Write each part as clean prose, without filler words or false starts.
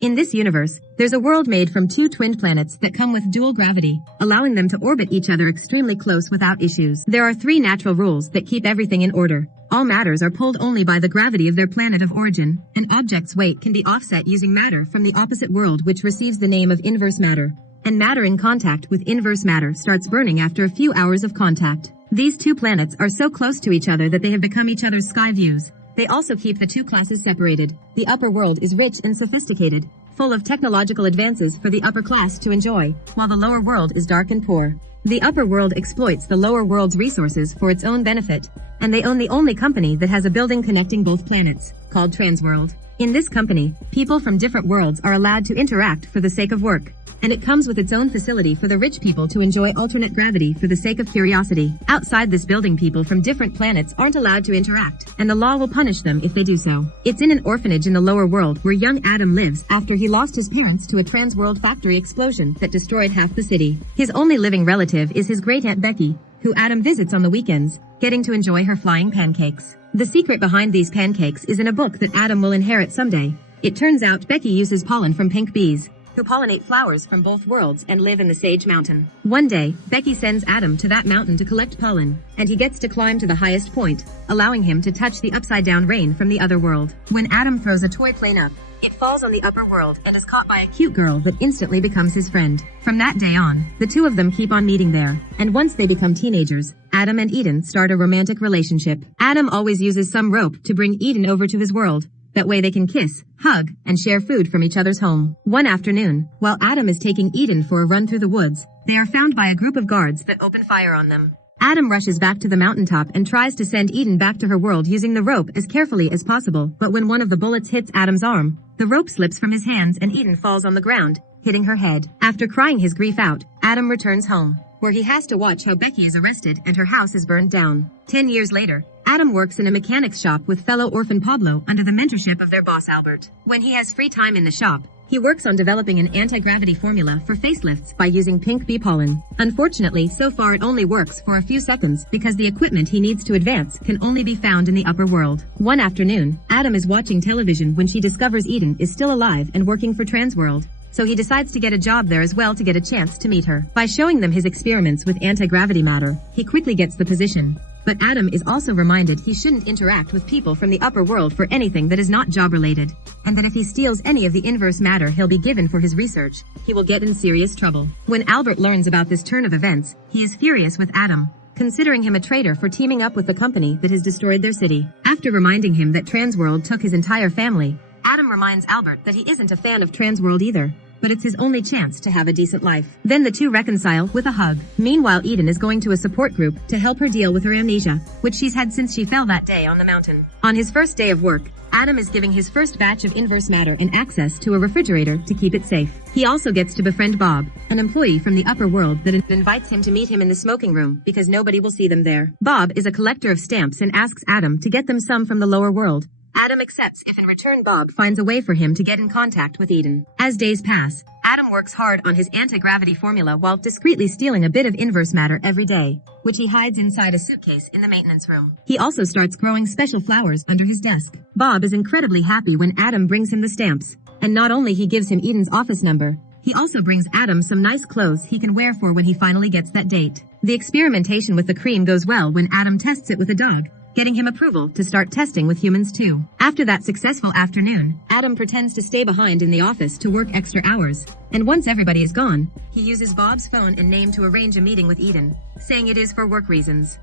In this universe, there's a world made from two twinned planets that come with dual gravity, allowing them to orbit each other extremely close without issues. There are three natural rules that keep everything in order. All matters are pulled only by the gravity of their planet of origin. An object's weight can be offset using matter from the opposite world, which receives the name of inverse matter. And matter in contact with inverse matter starts burning after a few hours of contact. These two planets are so close to each other that they have become each other's sky views. They also keep the two classes separated. The upper world is rich and sophisticated, full of technological advances for the upper class to enjoy, while the lower world is dark and poor. The upper world exploits the lower world's resources for its own benefit, and they own the only company that has a building connecting both planets, called Transworld. In this company, people from different worlds are allowed to interact for the sake of work, and it comes with its own facility for the rich people to enjoy alternate gravity for the sake of curiosity. Outside this building, people from different planets aren't allowed to interact, and the law will punish them if they do so. It's in an orphanage in the lower world where young Adam lives after he lost his parents to a Transworld factory explosion that destroyed half the city. His only living relative is his great-aunt Becky, who Adam visits on the weekends, getting to enjoy her flying pancakes. The secret behind these pancakes is in a book that Adam will inherit someday. It turns out Becky uses pollen from pink bees, who pollinate flowers from both worlds and live in the Sage Mountain. One day, Becky sends Adam to that mountain to collect pollen, and he gets to climb to the highest point, allowing him to touch the upside-down rain from the other world. When Adam throws a toy plane up, it falls on the upper world and is caught by a cute girl that instantly becomes his friend. From that day on, the two of them keep on meeting there, and once they become teenagers, Adam and Eden start a romantic relationship. Adam always uses some rope to bring Eden over to his world. That way they can kiss, hug, and share food from each other's home. One afternoon, while Adam is taking Eden for a run through the woods, they are found by a group of guards that open fire on them. Adam rushes back to the mountaintop and tries to send Eden back to her world using the rope as carefully as possible, but when one of the bullets hits Adam's arm, the rope slips from his hands and Eden falls on the ground, hitting her head. After crying his grief out, Adam returns home, where he has to watch how Becky is arrested and her house is burned down. 10 years later, Adam works in a mechanics shop with fellow orphan Pablo under the mentorship of their boss Albert. When he has free time in the shop, he works on developing an anti-gravity formula for facelifts by using pink bee pollen. Unfortunately, so far it only works for a few seconds because the equipment he needs to advance can only be found in the upper world. One afternoon, Adam is watching television when she discovers Eden is still alive and working for Transworld. So he decides to get a job there as well to get a chance to meet her. By showing them his experiments with anti-gravity matter, he quickly gets the position. But Adam is also reminded he shouldn't interact with people from the upper world for anything that is not job-related, and that if he steals any of the inverse matter he'll be given for his research, he will get in serious trouble. When Albert learns about this turn of events, he is furious with Adam, considering him a traitor for teaming up with the company that has destroyed their city. After reminding him that Transworld took his entire family, Adam reminds Albert that he isn't a fan of Transworld either, but it's his only chance to have a decent life. Then the two reconcile with a hug. Meanwhile, Eden is going to a support group to help her deal with her amnesia, which she's had since she fell that day on the mountain. On his first day of work, Adam is giving his first batch of inverse matter and access to a refrigerator to keep it safe. He also gets to befriend Bob, an employee from the upper world that invites him to meet him in the smoking room because nobody will see them there. Bob is a collector of stamps and asks Adam to get them some from the lower world. Adam accepts if in return Bob finds a way for him to get in contact with Eden. As days pass, Adam works hard on his anti-gravity formula while discreetly stealing a bit of inverse matter every day, which he hides inside a suitcase in the maintenance room. He also starts growing special flowers under his desk. Bob is incredibly happy when Adam brings him the stamps, and not only he gives him Eden's office number, he also brings Adam some nice clothes he can wear for when he finally gets that date. The experimentation with the cream goes well when Adam tests it with a dog, getting him approval to start testing with humans too. After that successful afternoon, Adam pretends to stay behind in the office to work extra hours, and once everybody is gone, he uses Bob's phone and name to arrange a meeting with Eden, saying it is for work reasons.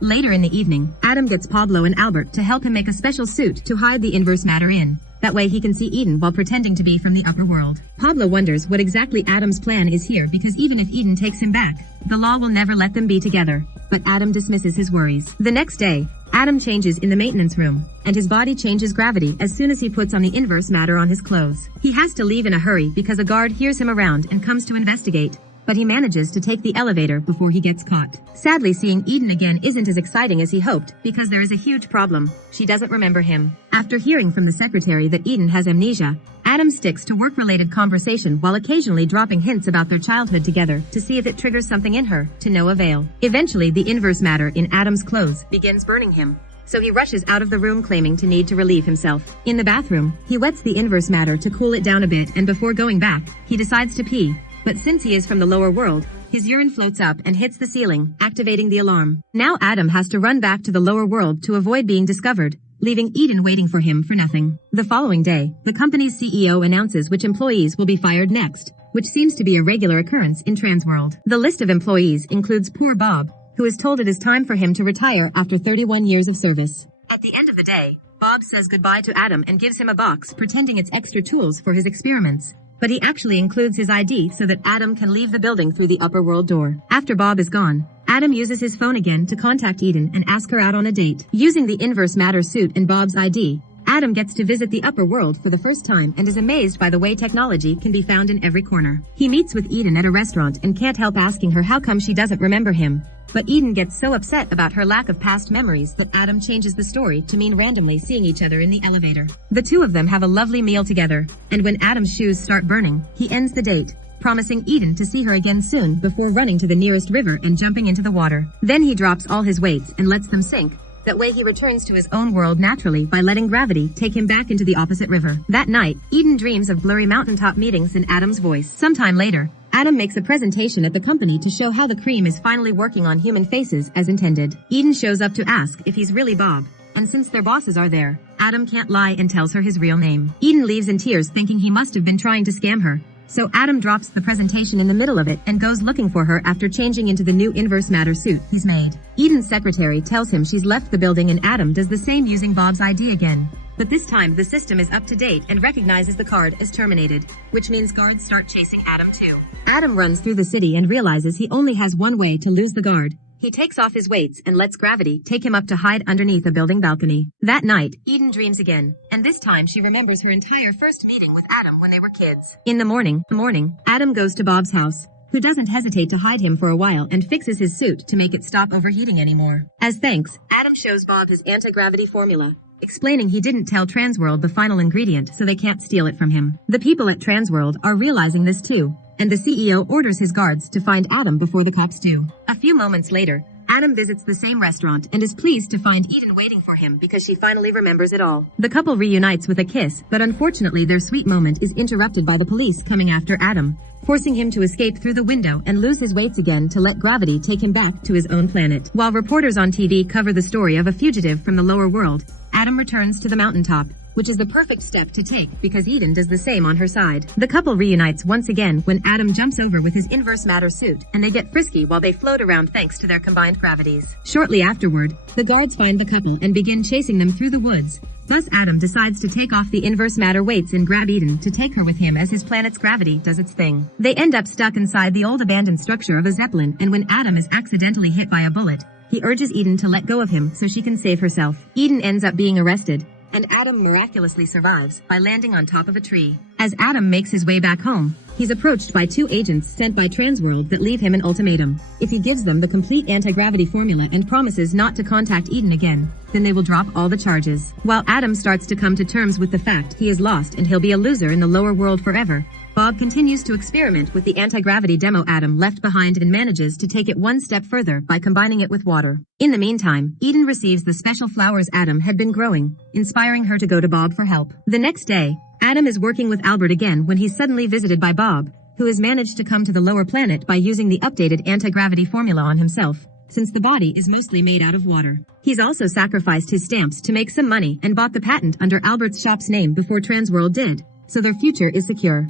Later in the evening, Adam gets Pablo and Albert to help him make a special suit to hide the inverse matter in. That way he can see Eden while pretending to be from the upper world. Pablo wonders what exactly Adam's plan is here because even if Eden takes him back, the law will never let them be together. But Adam dismisses his worries. The next day, Adam changes in the maintenance room, and his body changes gravity as soon as he puts on the inverse matter on his clothes. He has to leave in a hurry because a guard hears him around and comes to investigate, but he manages to take the elevator before he gets caught. Sadly, seeing Eden again isn't as exciting as he hoped because there is a huge problem. She doesn't remember him. After hearing from the secretary that Eden has amnesia, Adam sticks to work-related conversation while occasionally dropping hints about their childhood together to see if it triggers something in her, to no avail. Eventually, the inverse matter in Adam's clothes begins burning him, so he rushes out of the room claiming to need to relieve himself. In the bathroom, he wets the inverse matter to cool it down a bit, and before going back, he decides to pee. But since he is from the lower world, his urine floats up and hits the ceiling, activating the alarm. Now Adam has to run back to the lower world to avoid being discovered, leaving Eden waiting for him for nothing. The following day, the company's CEO announces which employees will be fired next, which seems to be a regular occurrence in Transworld. The list of employees includes poor Bob, who is told it is time for him to retire after 31 years of service. At the end of the day, Bob says goodbye to Adam and gives him a box pretending it's extra tools for his experiments. But he actually includes his ID so that Adam can leave the building through the upper world door. After Bob is gone, Adam uses his phone again to contact Eden and ask her out on a date. Using the inverse matter suit and Bob's ID, Adam gets to visit the upper world for the first time and is amazed by the way technology can be found in every corner. He meets with Eden at a restaurant and can't help asking her how come she doesn't remember him. But Eden gets so upset about her lack of past memories that Adam changes the story to mean randomly seeing each other in the elevator. The two of them have a lovely meal together, and when Adam's shoes start burning, he ends the date, promising Eden to see her again soon before running to the nearest river and jumping into the water. Then he drops all his weights and lets them sink. That way he returns to his own world naturally by letting gravity take him back into the opposite river. That night, Eden dreams of blurry mountaintop meetings in Adam's voice. Sometime later, Adam makes a presentation at the company to show how the cream is finally working on human faces as intended. Eden shows up to ask if he's really Bob, and since their bosses are there, Adam can't lie and tells her his real name. Eden leaves in tears thinking he must have been trying to scam her. So Adam drops the presentation in the middle of it and goes looking for her after changing into the new inverse matter suit he's made. Eden's secretary tells him she's left the building and Adam does the same using Bob's ID again. But this time the system is up to date and recognizes the card as terminated, which means guards start chasing Adam too. Adam runs through the city and realizes he only has one way to lose the guard. He takes off his weights and lets gravity take him up to hide underneath a building balcony. That night, Eden dreams again, and this time she remembers her entire first meeting with Adam when they were kids. In the morning, Adam goes to Bob's house, who doesn't hesitate to hide him for a while and fixes his suit to make it stop overheating anymore. As thanks, Adam shows Bob his anti-gravity formula, explaining he didn't tell Transworld the final ingredient so they can't steal it from him. The people at Transworld are realizing this too, and the CEO orders his guards to find Adam before the cops do. A few moments later, Adam visits the same restaurant and is pleased to find Eden waiting for him because she finally remembers it all. The couple reunites with a kiss, but unfortunately their sweet moment is interrupted by the police coming after Adam, forcing him to escape through the window and lose his weights again to let gravity take him back to his own planet. While reporters on TV cover the story of a fugitive from the lower world, Adam returns to the mountaintop, which is the perfect step to take because Eden does the same on her side. The couple reunites once again when Adam jumps over with his inverse matter suit, and they get frisky while they float around thanks to their combined gravities. Shortly afterward, the guards find the couple and begin chasing them through the woods. Thus Adam decides to take off the inverse matter weights and grab Eden to take her with him as his planet's gravity does its thing. They end up stuck inside the old abandoned structure of a Zeppelin, and when Adam is accidentally hit by a bullet, he urges Eden to let go of him so she can save herself. Eden ends up being arrested, and Adam miraculously survives by landing on top of a tree. As Adam makes his way back home, he's approached by two agents sent by Transworld that leave him an ultimatum. If he gives them the complete anti-gravity formula and promises not to contact Eden again, then they will drop all the charges. While Adam starts to come to terms with the fact he is lost and he'll be a loser in the lower world forever, Bob continues to experiment with the anti-gravity demo Adam left behind and manages to take it one step further by combining it with water. In the meantime, Eden receives the special flowers Adam had been growing, inspiring her to go to Bob for help. The next day, Adam is working with Albert again when he's suddenly visited by Bob, who has managed to come to the lower planet by using the updated anti-gravity formula on himself, since the body is mostly made out of water. He's also sacrificed his stamps to make some money and bought the patent under Albert's shop's name before Transworld did, so their future is secure.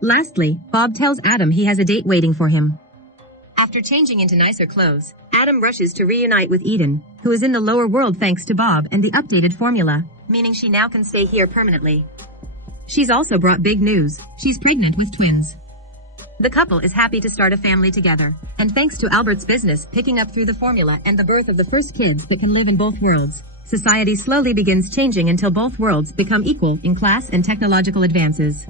Lastly, Bob tells Adam he has a date waiting for him. After changing into nicer clothes, Adam rushes to reunite with Eden, who is in the lower world thanks to Bob and the updated formula, meaning she now can stay here permanently. She's also brought big news. She's pregnant with twins. The couple is happy to start a family together, and thanks to Albert's business picking up through the formula and the birth of the first kids that can live in both worlds, society slowly begins changing until both worlds become equal in class and technological advances.